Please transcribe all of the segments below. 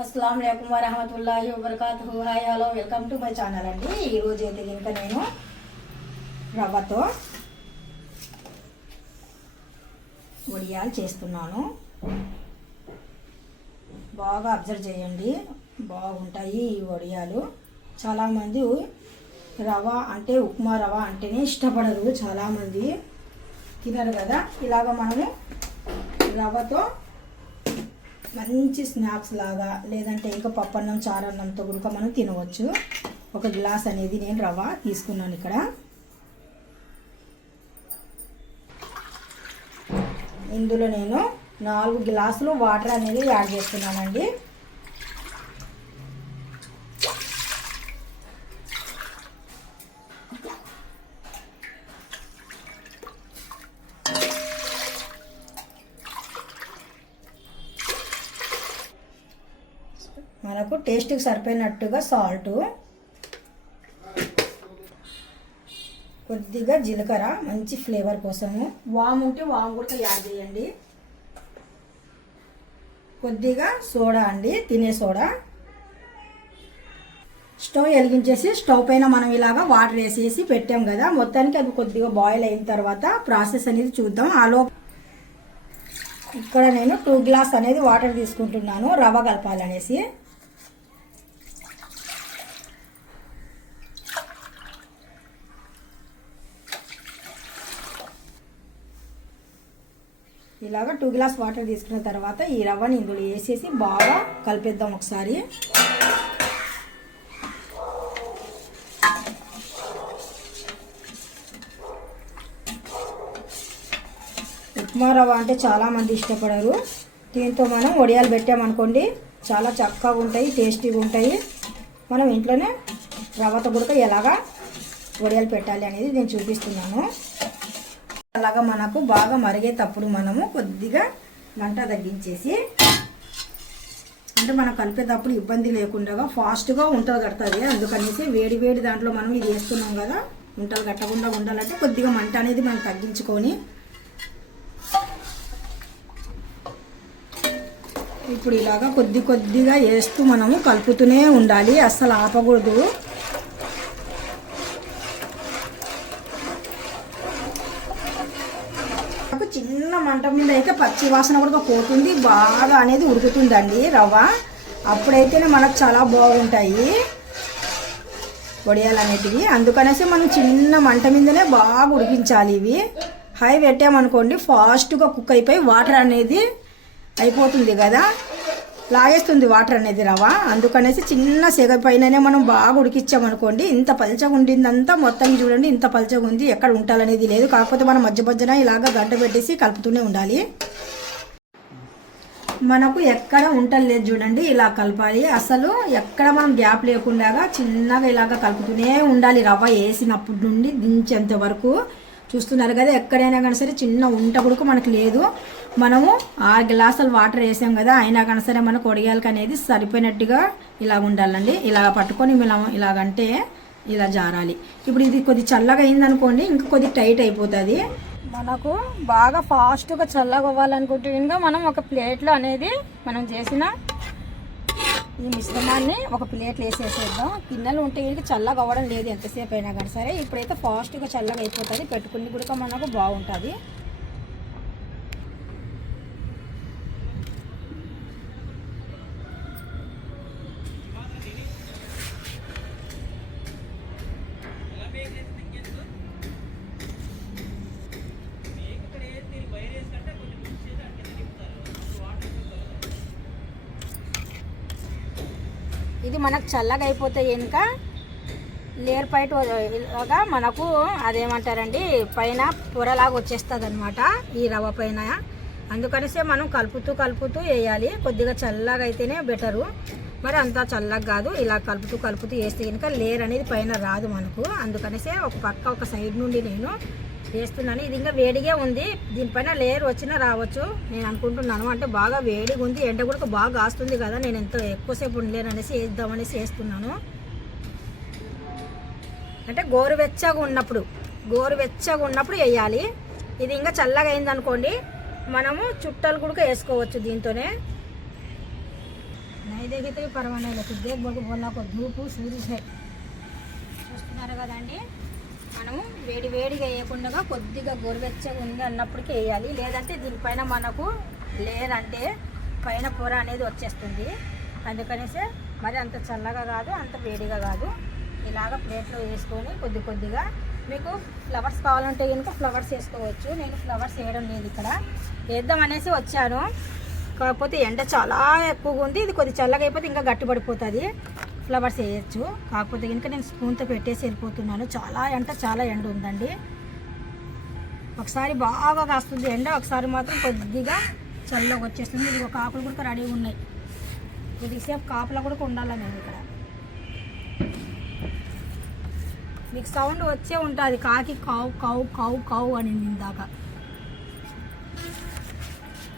అస్సలాము అలైకుం వరహమతుల్లాహి వబరకాతుహు. Hi hello welcome to my channel అండి. ఈరోజు అయితే ఇంకా నేను రవ్వతో వడియాలు చేస్తున్నాను. బాగా అబ్జర్వ్ చేయండి, బాగుంటాయి ఈ వడియాలు. చాలామంది రవ్వ అంటే ఉప్మా రవ్వ అంటేనే ఇష్టపడరు, చాలామంది తినరు కదా. ఇలాగ మనము రవ్వతో మంచి స్నాక్స్ లాగా లేదంటే ఇంకా పప్పన్నం చారన్నంతో కూడా మనం తినవచ్చు. ఒక గ్లాస్ అనేది నేను రవ్వ తీసుకున్నాను. ఇక్కడ ఇందులో నేను 4 గ్లాసులు వాటర్ అనేది యాడ్ చేస్తున్నానండి. మనకు టేస్ట్కి సరిపోయినట్టుగా సాల్ట్, కొద్దిగా జీలకర్ర మంచి ఫ్లేవర్ కోసము, వాము ఉంటే వాము కూడా యాడ్ చేయండి, కొద్దిగా సోడా అండి, తినే సోడా. స్టవ్ వెలిగించేసి స్టవ్ పైన మనం ఇలాగా వాటర్ వేసేసి పెట్టాం కదా. మొత్తానికి అది కొద్దిగా బాయిల్ అయిన తర్వాత ప్రాసెస్ అనేది చూద్దాం. ఇక్కడ నేను 2 గ్లాస్ అనేది వాటర్ తీసుకుంటున్నాను రవ్వ కలపాలనేసి. ఇలాగ 2 గ్లాస్ వాటర్ తీసుకున్న తర్వాత ఈ రవ్వని ఇందులో వేసేసి బాగా కలిపేద్దాం ఒకసారి. ఉప్మా రవ్వ అంటే చాలామంది ఇష్టపడరు. దీంతో మనం వడియాలు పెట్టామనుకోండి చాలా చక్కగా ఉంటాయి, టేస్టీగా ఉంటాయి. మనం ఇంట్లోనే రవ్వతో కూడా ఎలాగా వడియాలు పెట్టాలి అనేది నేను చూపిస్తున్నాను. అలాగా మనకు బాగా మరిగేటప్పుడు మనము కొద్దిగా మంట తగ్గించేసి, అంటే మనం కలిపేటప్పుడు ఇబ్బంది లేకుండా ఫాస్ట్గా ఉంటలు కడుతుంది. అందుకనేసి వేడి వేడి దాంట్లో మనం ఇది వేస్తున్నాం కదా, ఉంటలు కట్టకుండా ఉండాలంటే కొద్దిగా మంట అనేది మనం తగ్గించుకొని ఇప్పుడు ఇలాగా కొద్దిగా వేస్తూ మనము కలుపుతూనే ఉండాలి, అస్సలు ఆపకూడదు. చిన్న మంట మీద అయితే పచ్చి వాసన కూడా పోతుంది, బాగా అనేది ఉడుకుతుందండి రవ్వ. అప్పుడైతేనే మనకు చాలా బాగుంటాయి వడియాలు అనేటివి. అందుకనేసి మనం చిన్న మంట మీదనే బాగా ఉడికించాలి. ఇవి హై పెట్టామనుకోండి ఫాస్ట్గా కుక్ అయిపోయి వాటర్ అనేది అయిపోతుంది కదా, లాగేస్తుంది వాటర్ అనేది రవ్వ. అందుకనేసి చిన్న సెగ పైననే మనం బాగా ఉడికించామనుకోండి ఇంత పల్చగా ఉండిందంతా మొత్తం చూడండి, ఇంత పల్చగా ఉంది, ఎక్కడ ఉండాలనేది లేదు. కాకపోతే మనం మధ్యన ఇలాగ గంట పెట్టేసి కలుపుతూనే ఉండాలి. మనకు ఎక్కడ ఉంటలు లేదు చూడండి, ఇలా కలపాలి. అసలు ఎక్కడ మనం గ్యాప్ లేకుండా చిన్నగా ఇలాగ కలుపుతూనే ఉండాలి రవ్వ వేసినప్పటి నుండి దించేంత వరకు. చూస్తున్నారు కదా, ఎక్కడైనా కానీ సరే చిన్న ఉంట కూడా మనకు లేదు. మనము 6 గ్లాసులు వాటర్ వేసాం కదా, అయినా కానీ సరే మనకు వడియాలకి అనేది సరిపోయినట్టుగా ఇలా ఉండాలండి. ఇలా పట్టుకొని ఇలాగంటే ఇలా జారాలి. ఇప్పుడు ఇది కొద్ది చల్లగా అయిందనుకోండి ఇంకా కొద్ది టైట్ అయిపోతుంది. మనకు బాగా ఫాస్ట్గా చల్లగా అవ్వాలనుకుంటే ఇంకా మనం ఒక ప్లేట్లో అనేది మనం చేసిన ఈ మిశ్రమాన్ని ఒక ప్లేట్లో వేసేసేద్దాం. గిన్నెలు ఉంటే వీళ్ళకి చల్లగా అవ్వడం లేదు ఎంతసేపు అయినా కానీ సరే. ఇప్పుడైతే ఫాస్ట్గా చల్లగా అయిపోతుంది, పెట్టుకుని కూడా మనకు బాగుంటుంది. ఇది మనకు చల్లగా అయిపోతే కనుక లేయర్ పైటగా మనకు అదేమంటారండి పైన పొరలాగా వచ్చేస్తుంది అనమాట ఈ రవ్వ పైన. అందుకనిసే మనం కలుపుతూ వేయాలి. కొద్దిగా చల్లగా అయితేనే బెటరు, మరి అంతా చల్లగా కాదు. ఇలా కలుపుతూ వేస్తే కనుక లేయర్ అనేది పైన రాదు మనకు. అందుకనిసే ఒక పక్క ఒక సైడ్ నుండి నేను వేస్తున్నాను. ఇది ఇంకా వేడిగా ఉంది, దీనిపైన లేయర్ వచ్చినా రావచ్చు నేను అనుకుంటున్నాను. అంటే బాగా వేడిగా ఉంది, ఎండ కూడా బాగా కాస్తుంది కదా, నేను ఎంతో ఎక్కువసేపు ఉండలేననేసి వేద్దామనేసి వేస్తున్నాను. అంటే గోరువెచ్చగా ఉన్నప్పుడు వేయాలి. ఇది ఇంకా చల్లగా అయిందనుకోండి మనము చుట్టలు కూడా వేసుకోవచ్చు దీంతోనే. नहीं देखे तो परवाह नहीं लगती देख बोल बोलना को धूप सूर्य है చూస్తున్నారు కదండి మనము వేడి వేడిగా వేయకుండా కొద్దిగా గోరువెచ్చగా ఉంది అన్నప్పటికీ వేయాలి లేదంటే దీనిపైన మనకు లేదంటే పైన పొర అనేది వచ్చేస్తుంది అందుకనేసి మరి అంత చల్లగా కాదు అంత వేడిగా కాదు ఇలాగ ప్లేట్లో వేసుకొని కొద్ది కొద్దిగా మీకు ఫ్లవర్స్ కావాలంటే కనుక ఫ్లవర్స్ వేసుకోవచ్చు నేను ఫ్లవర్స్ వేయడం లేదు ఇక్కడ వేద్దాం అనేసి వచ్చాను కాకపోతే ఎండ చాలా ఎక్కువగా ఉంది ఇది కొద్ది చల్లగా అయిపోతే ఇంకా గట్టిపడిపోతుంది ఫ్లవర్స్ వేయచ్చు కాకపోతే కనుక నేను స్పూన్తో పెట్టేసి వెళ్ళిపోతున్నాను చాలా ఎండ ఉందండి ఒకసారి బాగా కాస్తుంది ఎండ ఒకసారి మాత్రం కొద్దిగా చల్లగా వచ్చేస్తుంది ఇది ఒక ఆకులు కూడా రెడీగా ఉన్నాయి కొద్దిసేపు కాపులా కూడా ఉండాలి మేము ఇక్కడ మీకు సౌండ్ వచ్చే ఉంటుంది కాకి కావు కావు కావు కావు అని ఇందాక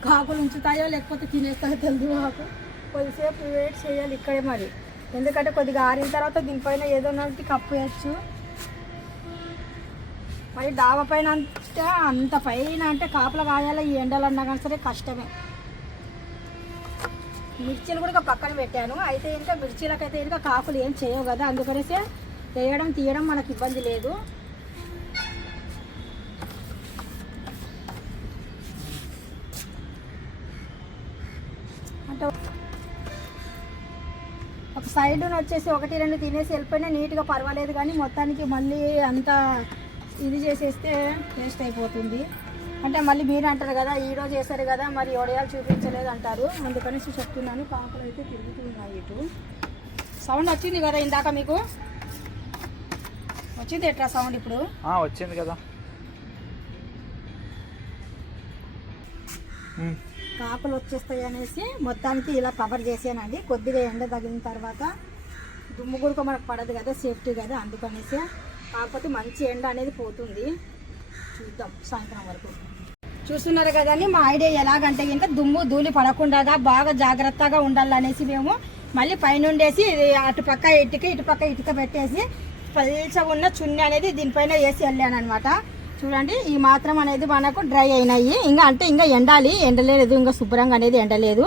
కాకులు ఉంచుతాయో లేకపోతే తినేస్తాయో తెలియదు మాకు కొద్దిసేపు వెయిట్ చేయాలి ఇక్కడే మరి ఎందుకంటే కొద్దిగా ఆరిన తర్వాత దీనిపైన ఏదో కప్పు వేయచ్చు మరి డాబా పైన అంటే అంత పైన అంటే కాపలా కాయాలి ఈ ఎండలు అన్నా కానీ సరే కష్టమే మిర్చీలు కూడా పక్కన పెట్టాను అయితే ఇంకా మిర్చీలకైతే ఇంకా కాకులు ఏం చేయవు కదా అందుకనేసి వేయడం తీయడం మనకు ఇబ్బంది లేదు అంటే ఒక సైడ్ వచ్చేసి 1-2 తినేసి వెళ్ళిపోయినా నీట్గా పర్వాలేదు కానీ మొత్తానికి మళ్ళీ అంతా ఇది చేసేస్తే వేస్ట్ అయిపోతుంది అంటే మళ్ళీ మీరు అంటారు కదా ఈరోజు చేశారు కదా మరి ఒడియాలు చూపించలేదు అంటారు అందుకనేసి చెప్తున్నాను కాకులు అయితే తిరుగుతున్నాయి ఇటు సౌండ్ వచ్చింది కదా ఇందాక మీకు వచ్చింది ఎట్లా సౌండ్ ఇప్పుడు వచ్చింది కదా కాకులు వచ్చేస్తాయి అనేసి మొత్తానికి ఇలా కవర్ చేసానండి కొద్దిగా ఎండ తగిలిన తర్వాత దుమ్ము కూడా మనకు పడదు కదా సేఫ్టీ కదా అందుకనేసి కాకపోతే మంచి ఎండ అనేది పోతుంది చూద్దాం సాయంత్రం వరకు చూస్తున్నారు కదండి మా ఐడియా ఎలాగంటే ఇంకా దుమ్ము ధూళి పడకుండా బాగా జాగ్రత్తగా ఉండాలనేసి మేము మళ్ళీ పైనుండేసి అటుపక్క ఇటుక పెట్టేసి పల్చగా ఉన్న చున్నీ అనేది దీనిపైన వేసి వెళ్ళాను అనమాట చూడండి ఈ మాత్రం అనేది మనకు డ్రై అయినాయి ఇంకా ఎండాలి ఎండలేదు ఇంకా శుభ్రంగా అనేది ఎండలేదు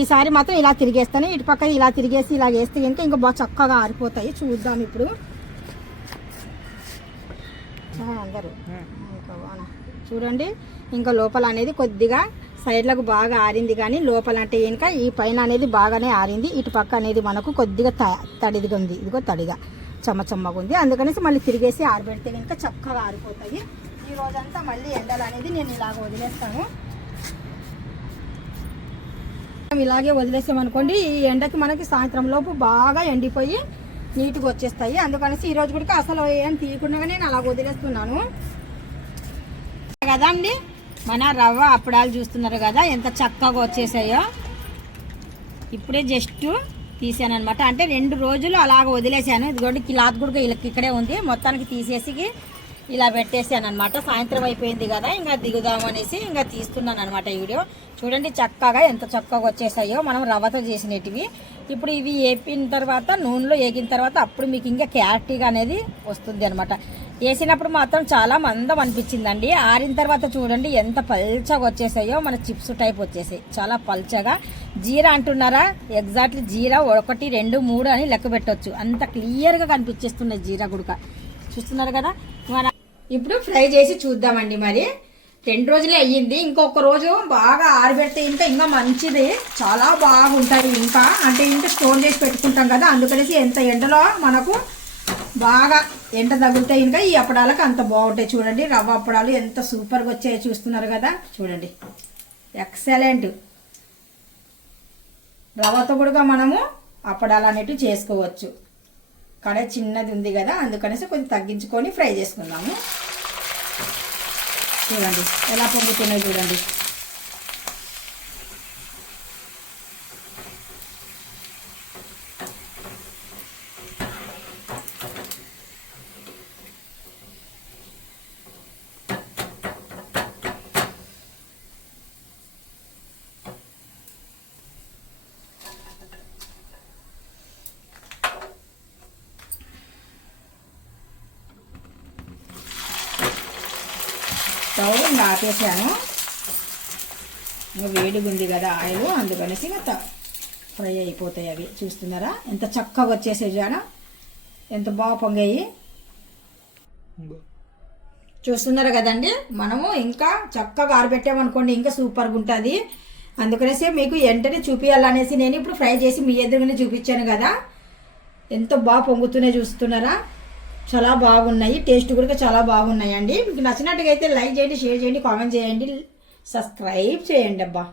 ఈసారి మాత్రం ఇలా తిరిగేస్తాను ఇటుపక్క ఇలా తిరిగేసి ఇలా వేస్తే ఇంకా బాగా చక్కగా ఆరిపోతాయి చూద్దాం ఇప్పుడు అందరూ చూడండి ఇంకా లోపల అనేది కొద్దిగా సైడ్లకు బాగా ఆరింది కానీ లోపల అంటే ఇంకా ఈ పైన అనేది బాగానే ఆరింది ఇటుపక్క అనేది మనకు కొద్దిగా తడిదిగా ఉంది ఇదిగో తడిగా చెమ్మగా ఉంది అందుకనేసి మళ్ళీ తిరిగేసి ఆరబెడితే కనుక చక్కగా ఆరిపోతాయి ఈ రోజంతా మళ్ళీ ఎండలు అనేది నేను ఇలాగ వదిలేస్తాను ఇలాగే వదిలేసామనుకోండి ఈ ఎండకి మనకి సాయంత్రం లోపు బాగా ఎండిపోయి నీట్గా వచ్చేస్తాయి అందుకనేసి ఈరోజు కూడా అసలు ఏం తీయకుండా నేను అలా వదిలేస్తున్నాను కదా అండి మన రవ్వ అప్పడాలు చూస్తున్నారు కదా ఎంత చక్కగా వచ్చేసాయో ఇప్పుడే జస్ట్ తీసాను అనమాట అంటే 2 రోజులు అలాగ వదిలేసాను ఇదిగోండి క్లాత్ కూడా ఇక్కడే ఉంది మొత్తానికి తీసేసి ఇలా పెట్టేసాను అనమాట సాయంత్రం అయిపోయింది కదా ఇంకా దిగుదాం అనేసి ఇంకా తీస్తున్నాను అనమాట ఈ వీడియో చూడండి చక్కగా ఎంత చక్కగా వచ్చేసాయో మనం రవ్వతో చేసినవి ఇప్పుడు ఇవి వేపిన తర్వాత నూనెలో వేగిన తర్వాత అప్పుడు మీకు ఇంకా క్లారిటీగా అనేది వస్తుంది అనమాట వేసినప్పుడు మాత్రం చాలా మందం అనిపించిందండి ఆరిన తర్వాత చూడండి ఎంత పల్చగా వచ్చేసాయో మన చిప్స్ టైప్ వచ్చేసాయి చాలా పల్చగా జీరా అంటున్నారా ఎగ్జాక్ట్లీ జీరా 1 2 3 అని లెక్క పెట్టవచ్చు అంత క్లియర్గా కనిపించేస్తున్నాయి జీరా గుడక చూస్తున్నారు కదా ఇప్పుడు ఫ్రై చేసి చూద్దామండి మరి 2 రోజులే అయ్యింది ఇంకొక రోజు బాగా ఆరబెడితే ఇంకా మంచిది చాలా బాగుంటాయి ఇంకా అంటే ఇంకా స్టోర్ చేసి పెట్టుకుంటాం కదా అందుకనేసి ఎంత ఎండలో మనకు బాగా ఎండ తగులుతాయి ఇంకా ఈ అప్పడాలకు అంత బాగుంటాయి చూడండి రవ్వ అప్పడాలు ఎంత సూపర్గా వచ్చాయో చూస్తున్నారు కదా చూడండి ఎక్సలెంట్ రవ్వతో కూడా మనము అప్పడాలు అనేటివి చేసుకోవచ్చు కడాయి చిన్నది ఉంది కదా అందుకనేసి కొంచెం తగ్గించుకొని ఫ్రై చేసుకుందాము చూడండి ఎలా పొంగుతున్నాయి చూడండి స్టవ్ ఇంకా ఆపేసాను ఇంకా వేడిగా ఉంది కదా ఆయిల్ అందుకనేసి ఇంకా ఫ్రై అయిపోతాయి అవి. చూస్తున్నారా ఎంత చక్కగా వచ్చేసాయి జాన, ఎంత బాగా పొంగాయి. చూస్తున్నారు కదండి. మనము ఇంకా చక్కగా ఆరబెట్టామనుకోండి ఇంకా సూపర్గా ఉంటుంది. అందుకనేసి మీకు వెంటనే చూపించాలనేసి నేను ఇప్పుడు ఫ్రై చేసి మీ ఎదురుగానే చూపించాను కదా. ఎంత బాగా పొంగుతున్నాయి చూస్తున్నారా, చాలా బాగున్నాయి. టేస్ట్ కూడా చాలా బాగున్నాయండి. మీకు నచ్చినట్టుగా అయితే లైక్ చేయండి, షేర్ చేయండి, కామెంట్ చేయండి, సబ్స్క్రైబ్ చేయండి అబ్బా.